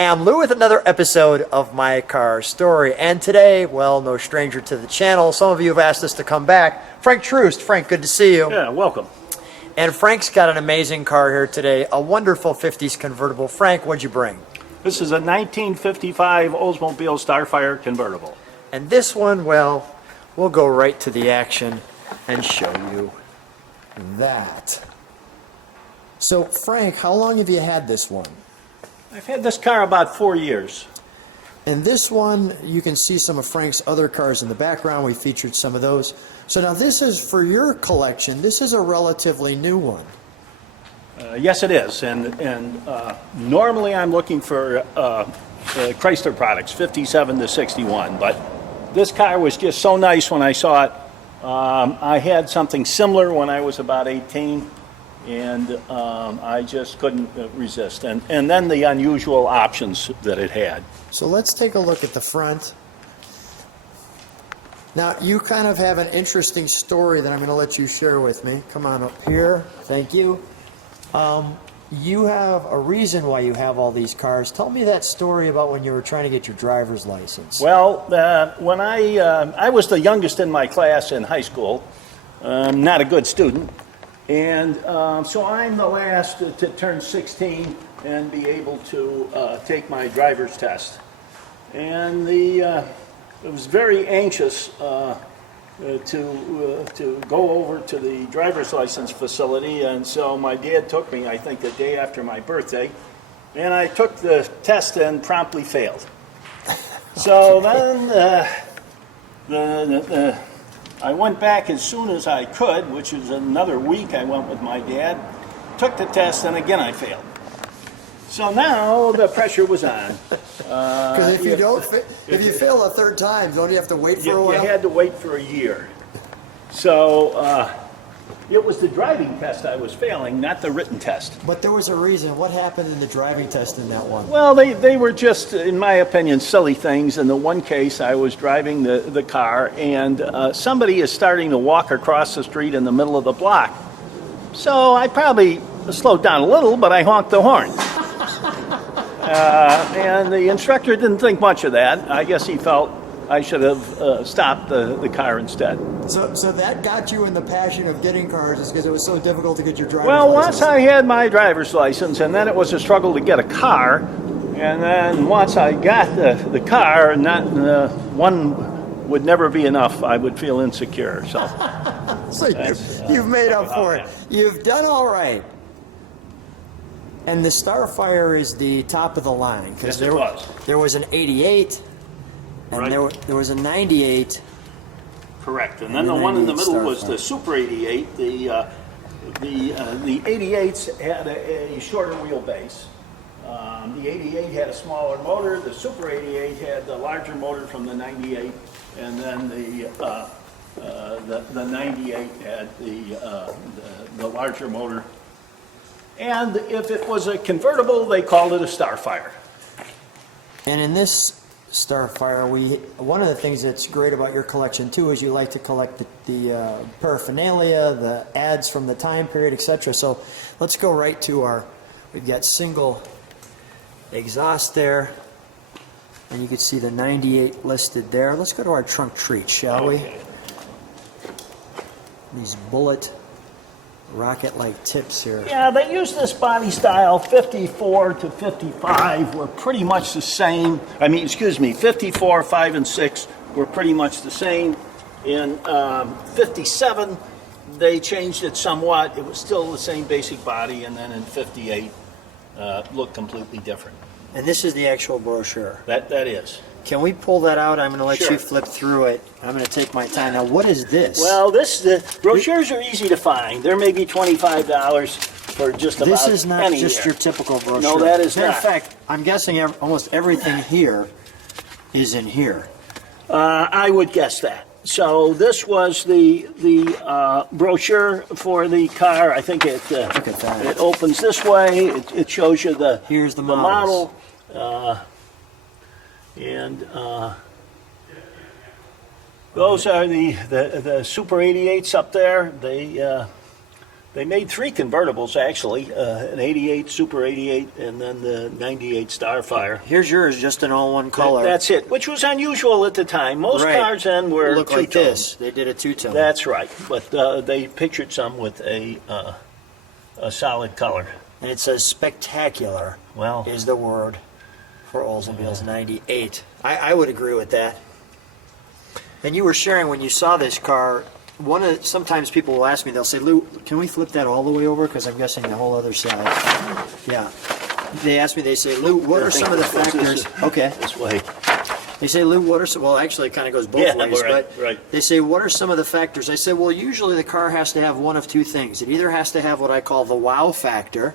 Hi, I'm Lou with another episode of My Car Story. And today, well, no stranger to the channel, some of you have asked us to come back. Frank Troost. Frank, good to see you. Yeah, welcome. And Frank's got an amazing car here today, a wonderful 50s convertible. Frank, what'd you bring? This is a 1955 Oldsmobile Starfire Convertible. And this one, well, we'll go right to the action and show you that. So, Frank, how long have you had this one? I've had this car about 4 years. And this one, you can see some of Frank's other cars in the background. We featured some of those. So now this is for your collection. This is a relatively new one. Yes, it is. And normally I'm looking for Chrysler products, 57 to 61. But this car was just so nice when I saw it. I had something similar when I was about 18. And I just couldn't resist. And then the unusual options that it had. So let's take a look at the front. Now, you kind of have an interesting story that I'm going to let you share with me. Come on up here. Thank you. You have a reason why you have all these cars. Tell me that story about when you were trying to get your driver's license. Well, when I was the youngest in my class in high school, not a good student. And so I'm the last to turn 16 and be able to take my driver's test. And I was very anxious to go over to the driver's license facility, and so my dad took me, I think, the day after my birthday, and I took the test and promptly failed. So then I went back as soon as I could, which was another week. I went with my dad, took the test, and again I failed. So now the pressure was on. Because if you fail a third time, don't you have to wait for a while? You had to wait for a year. So it was the driving test I was failing, not the written test. But there was a reason. What happened in the driving test in that one? Well, they were just, in my opinion, silly things. In the one case, I was driving the car, and somebody is starting to walk across the street in the middle of the block. So I probably slowed down a little, but I honked the horn. And the instructor didn't think much of that. I guess he felt I should have stopped the car instead. So that got you in the passion of getting cars, is because it was so difficult to get your driver's license? Well, license. once I had my driver's license, and then it was a struggle to get a car, and then once I got the car, not one would never be enough. I would feel insecure. So, so you've made up for it. You've done all right. And the Starfire is the top of the line, because there was an 88. And right. there was a 98. Correct. And then the one in the middle was the Super 88. The 88s had a shorter wheelbase. The 88 had a smaller motor. The Super 88 had the larger motor from the 98. And then the 98 had the larger motor. And if it was a convertible, they called it a Starfire. And in this Starfire, one of the things that's great about your collection too is you like to collect the paraphernalia, the ads from the time period, etc. So let's go right to we've got single exhaust there, and you can see the 98 listed there. Let's go to our trunk treat, shall we? These bullet rocket-like tips here. Yeah, they use this body style. 54 to 55 were pretty much the same. 54, 5, and 6 were pretty much the same. In 57, they changed it somewhat. It was still the same basic body, and then in 58, looked completely different. And this is the actual brochure. That is. Can we pull that out? I'm going to let Sure. you flip through it. I'm going to take my time. Now, what is this? Well, the brochures are easy to find. They're maybe $25 for just about any This is not just your typical brochure. No, that is not. In fact, I'm guessing almost everything here is in here. I would guess that. So this was the brochure for the car. I think it opens this way. It shows you Here's the model. And those are the Super 88s up there. They made 3 convertibles, actually, an 88, Super 88, and then the 98 Starfire. Here's yours, just in all one color. That's it, which was unusual at the time. Most Right. cars then were Look like two-tone. this. They did a two-tone. That's right, but they pictured some with a solid color. And it says spectacular Well, is the word for Oldsmobile's 98. I would agree with that. And you were sharing when you saw this car, sometimes people will ask me, they'll say, Lou, can we flip that all the way over? Because I'm guessing the whole other side. Yeah. They ask me, they say, Lou, what are some of the factors? Okay. this way. They say, Lou, what are some, well, actually, it kind of goes both Yeah, ways, right, but right. they say, what are some of the factors? I said, well, usually the car has to have one of two things. It either has to have what I call the wow factor.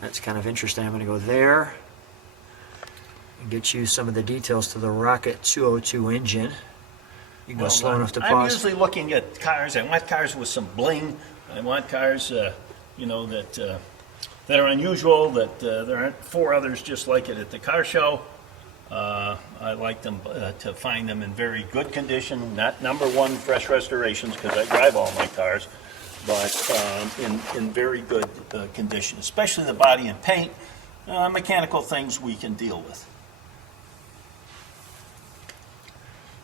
That's kind of interesting. I'm going to go there and get you some of the details to the Rocket 202 engine. You can go slow enough to I'm pause. usually looking at cars. I want cars with some bling. I want cars, you know, that are unusual. That there aren't 4 others just like it at the car show. I like them to find them in very good condition, not #1 fresh restorations because I drive all my cars, but in very good condition, especially the body and paint. Mechanical things we can deal with.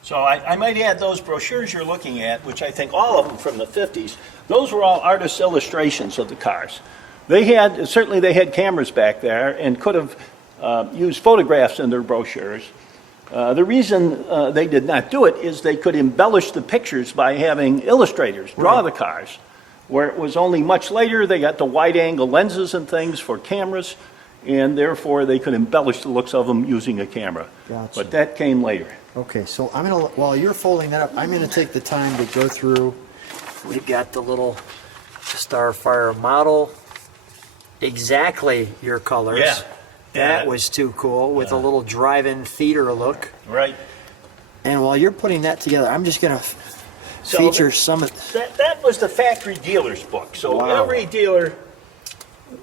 So I might add those brochures you're looking at, which I think all of them from the 50s, those were all artist illustrations of the cars. They had cameras back there and could have used photographs in their brochures. The reason they did not do it is they could embellish the pictures by having illustrators draw the cars. Where it was only much later, they got the wide-angle lenses and things for cameras, and therefore they could embellish the looks of them using a camera. Gotcha. But that came later. Okay, so I'm gonna, while you're folding that up, I'm gonna take the time to go through. We've got the little Starfire model, exactly your colors. Yeah. That was too cool, with a little drive-in theater look. Right. And while you're putting that together, I'm just gonna feature some of. That was the factory dealer's book. So Wow. every dealer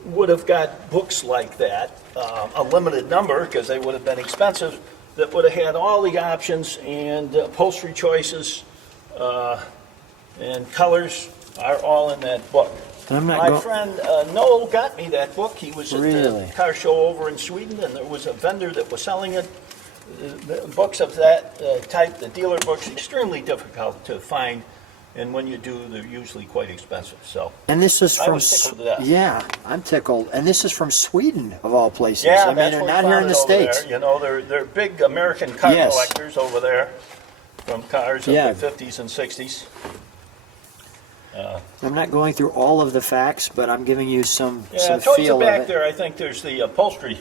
would have got books like that, a limited number because they would have been expensive, that would have had all the options and upholstery choices and colors are all in that book. And I'm not My go- friend Noel got me that book. He was at Really? the car show over in Sweden, and there was a vendor that was selling it. The books of that type, the dealer books, extremely difficult to find, and when you do, they're usually quite expensive. So, And this is I from. was tickled to death. Yeah, I'm tickled. And this is from Sweden, of all places. yeah, I mean, that's they're what not we here found in the it over States. there. You know, they're big American car Yes. collectors over there, from cars of Yeah. the 50s and 60s. I'm not going through all of the facts, but I'm giving you some Yeah, towards the feel of back it. there, I think there's the upholstery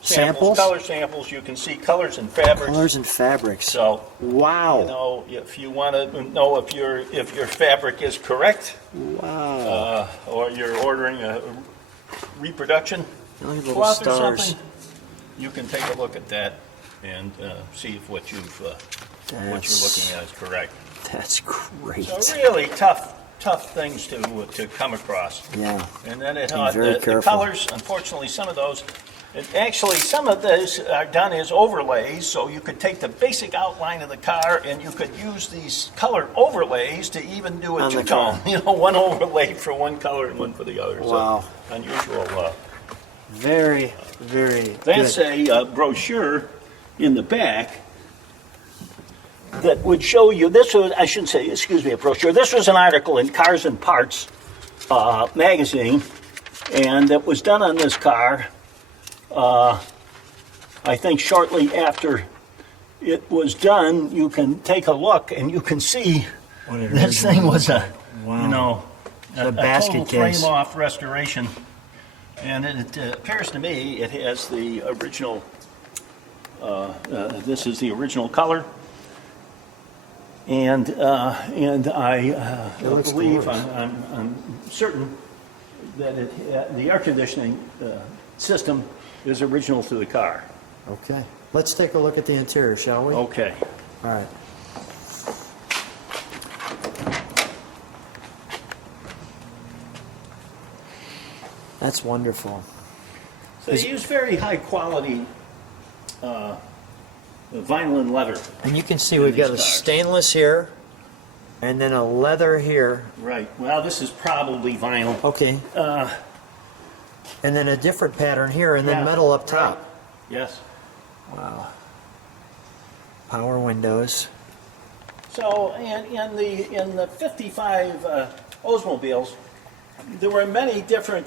Samples? color samples. You can see colors and fabrics. Colors and fabrics. So, Wow. you know, if you want to know if your fabric is correct, Wow. or you're ordering a reproduction Look at little cloth or stars. something, you can take a look at that and see if what you're looking at is correct. That's great. So really tough things to come across. Yeah. And then it Be very the careful. colors, unfortunately, some of those. Actually, some of those are done as overlays, so you could take the basic outline of the car and you could use these color overlays to even do a On the two-tone. car. You know, one overlay for one color and one for the other. Wow. So, unusual. Very, very That's good. a brochure in the back that would show you, this was, I shouldn't say, excuse me, a brochure. This was an article in Cars and Parts magazine, and it was done on this car, I think shortly after it was done. You can take a look and you can see What it this is. thing was Wow. you know, a a basket total case. frame-off restoration. And it appears to me it has the original, this is the original color. And I looks believe, gorgeous. I'm certain that the air conditioning system is original to the car. Okay. Let's take a look at the interior, shall we? Okay. All right. That's wonderful. So they use very high quality vinyl and leather. And you can see In we've got a these cars. stainless here. And then a leather here. Right. Well, this is probably vinyl. Okay. And then a different pattern here, and then Yeah, metal up top. right. Yes. Wow. Power windows. So, and in the 55 Oldsmobiles, there were many different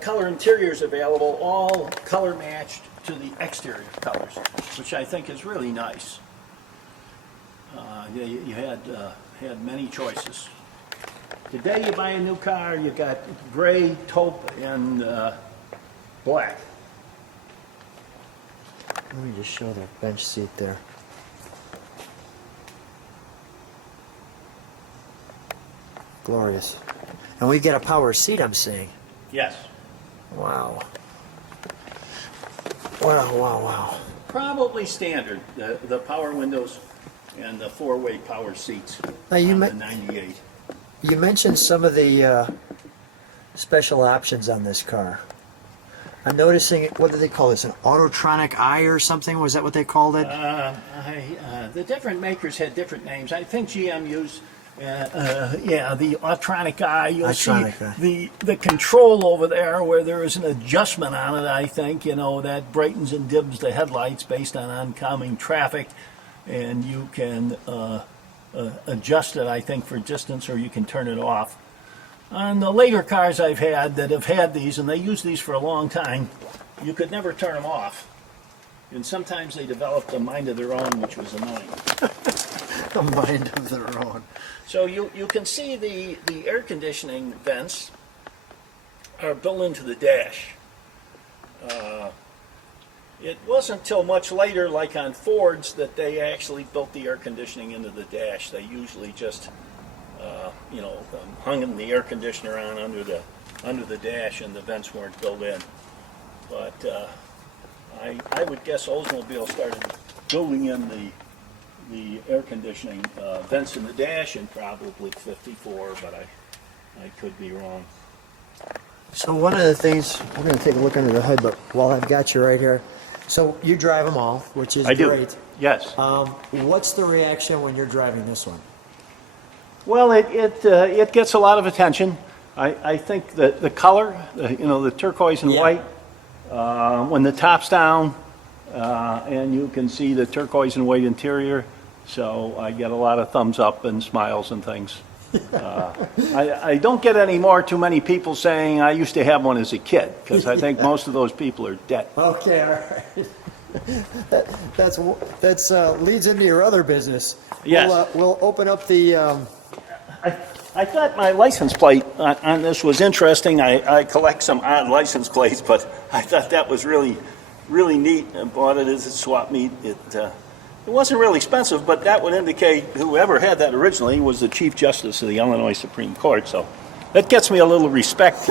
color interiors available, all color matched to the exterior colors, which I think is really nice. You had many choices. Today you buy a new car, you got gray, taupe, and black. Let me just show the bench seat there. Glorious. And we get a power seat, I'm seeing. Yes. Wow. Wow, wow, wow. Probably standard, the power windows and the four-way power seats Now you on me- the 98. You mentioned some of the special options on this car. I'm noticing, what do they call this, an Autotronic eye or something? Was that what they called it? The different makers had different names. I think GM used, the Autotronic eye. You'll Autotronic see eye. the control over there where there is an adjustment on it, I think, that brightens and dims the headlights based on oncoming traffic. And you can adjust it, I think, for distance, or you can turn it off. On the later cars I've had that have had these, and they use these for a long time, you could never turn them off. And sometimes they developed a mind of their own, which was annoying. A mind of their own. So you can see the air conditioning vents are built into the dash. It wasn't until much later, like on Fords, that they actually built the air conditioning into the dash. They usually just hung the air conditioner on under the dash, and the vents weren't built in. But I would guess Oldsmobile started building in the air conditioning vents in the dash in probably 54, but I could be wrong. So one of the things, we're going to take a look under the hood, but while I've got you right here, so you drive them all, which is I do. great. Yes. What's the reaction when you're driving this one? Well, it gets a lot of attention. I think that the color, the turquoise and Yeah. white, when the top's down, and you can see the turquoise and white interior, so I get a lot of thumbs up and smiles and things. I don't get any more too many people saying I used to have one as a kid, because I think most of those people are dead. Okay, all right. That's leads into your other business. Yes. We'll open up the. I thought my license plate on this was interesting. I collect some odd license plates, but I thought that was really, really neat. I bought it as a swap meet. It wasn't really expensive, but that would indicate whoever had that originally was the Chief Justice of the Illinois Supreme Court. So that gets me a little respect.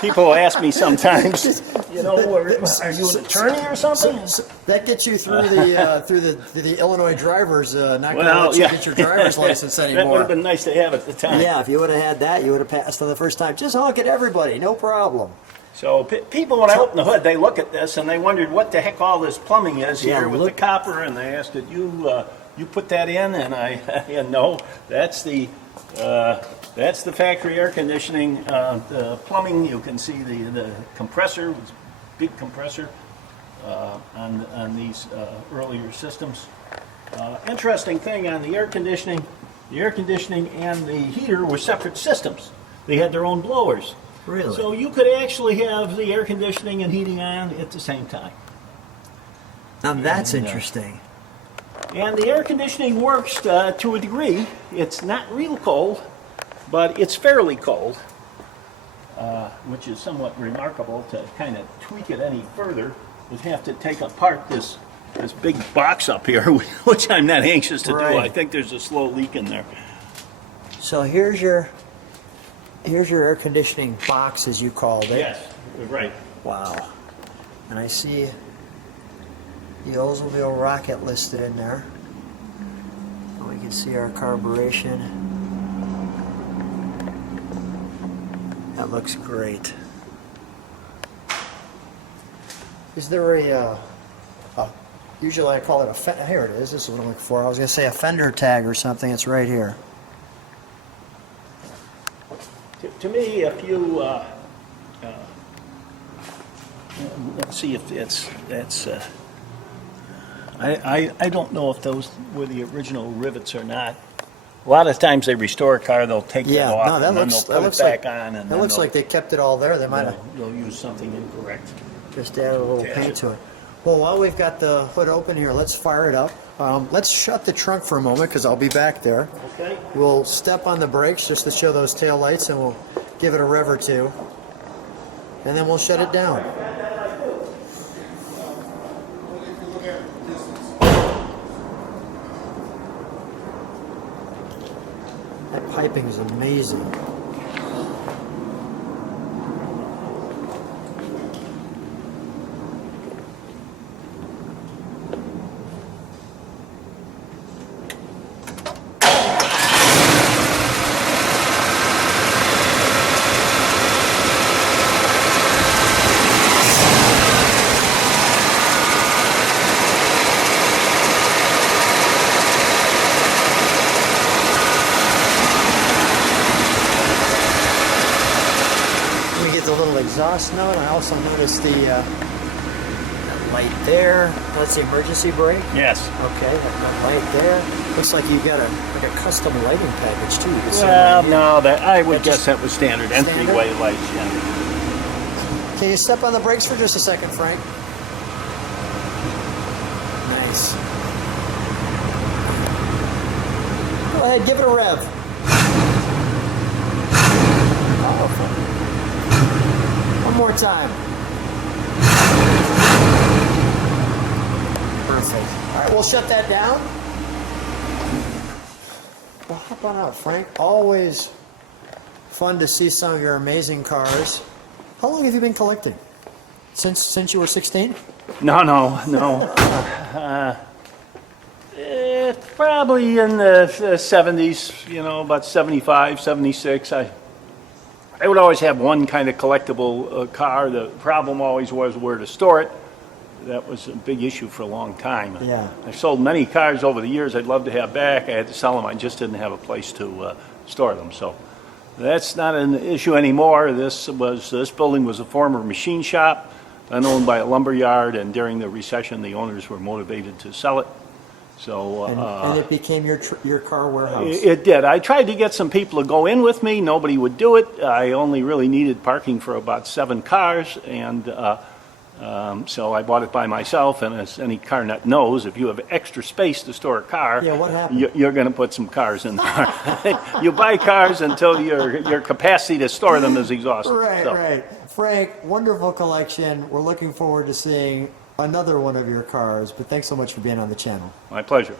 People ask me sometimes, are you an attorney or something? So that gets you through the Illinois drivers. Not going to Well, let you yeah. get your driver's license That would anymore. have been nice to have at the time. Yeah, if you would have had that, you would have passed on the first time. Just honk at everybody, no problem. So people, when I open the hood, they look at this and they wondered what the heck all this plumbing is Yeah, here with look- the copper, and they asked, "Did you put that in?" And and no, that's the factory air conditioning. The plumbing, you can see the compressor, big compressor on these earlier systems. Interesting thing on the air conditioning and the heater were separate systems. They had their own blowers. Really? So you could actually have the air conditioning and heating on at the same time. Now that's And, interesting. And the air conditioning works to a degree. It's not real cold, but it's fairly cold, which is somewhat remarkable. To kind of tweak it any further, we'd have to take apart this big box up here, which I'm not anxious to do. Right. I think there's a slow leak in there. So here's your air conditioning box, as you called it. Yes, right. Wow. And I see the Oldsmobile Rocket listed in there. And we can see our carburation. That looks great. Is there a Usually I call it a here it is. This is what I'm looking for. I was going to say a fender tag or something. It's right here. To me, if you let's see if that's I don't know if those were the original rivets or not. A lot of times they restore a car, they'll take that Yeah, off no, that and then looks they'll put looks it back like on. And that then looks they'll- like they kept it all there. They might have they'll use something incorrect. just added a little Attach paint it. to it. Well, while we've got the hood open here, let's fire it up. Let's shut the trunk for a moment because I'll be back there. Okay. We'll step on the brakes just to show those tail lights, and we'll give it a rev or two, and then we'll shut it down. That piping is amazing. A little exhaust note. I also noticed the light there. That's the emergency brake. Yes. Okay, that light there. Looks like you've got a custom lighting package too. You can see Well, right here. no, that I would That guess just- that was standard entryway lights. Yeah. Can you step on the brakes for just a second, Frank? Nice. Go ahead, give it a rev. Powerful. One more time. Perfect. All right, we'll shut that down. Well, hop on out, Frank. Always fun to see some of your amazing cars. How long have you been collecting? Since you were 16? No. It's probably in the 70s, about 75, 76. I would always have one kind of collectible car. The problem always was where to store it. That was a big issue for a long time. Yeah. I've sold many cars over the years I'd love to have back. I had to sell them. I just didn't have a place to store them. So that's not an issue anymore. This building was a former machine shop, then owned by a lumber yard, and during the recession, the owners were motivated to sell it. So And it became your car warehouse. it did. I tried to get some people to go in with me. Nobody would do it. I only really needed parking for about 7 cars, and so I bought it by myself. And as any car nut knows, if you have extra space to store a car, Yeah, what happened? you're going to put some cars in there. You buy cars until your capacity to store them is exhausted. Right, So, right. Frank, wonderful collection. We're looking forward to seeing another one of your cars, but thanks so much for being on the channel. My pleasure.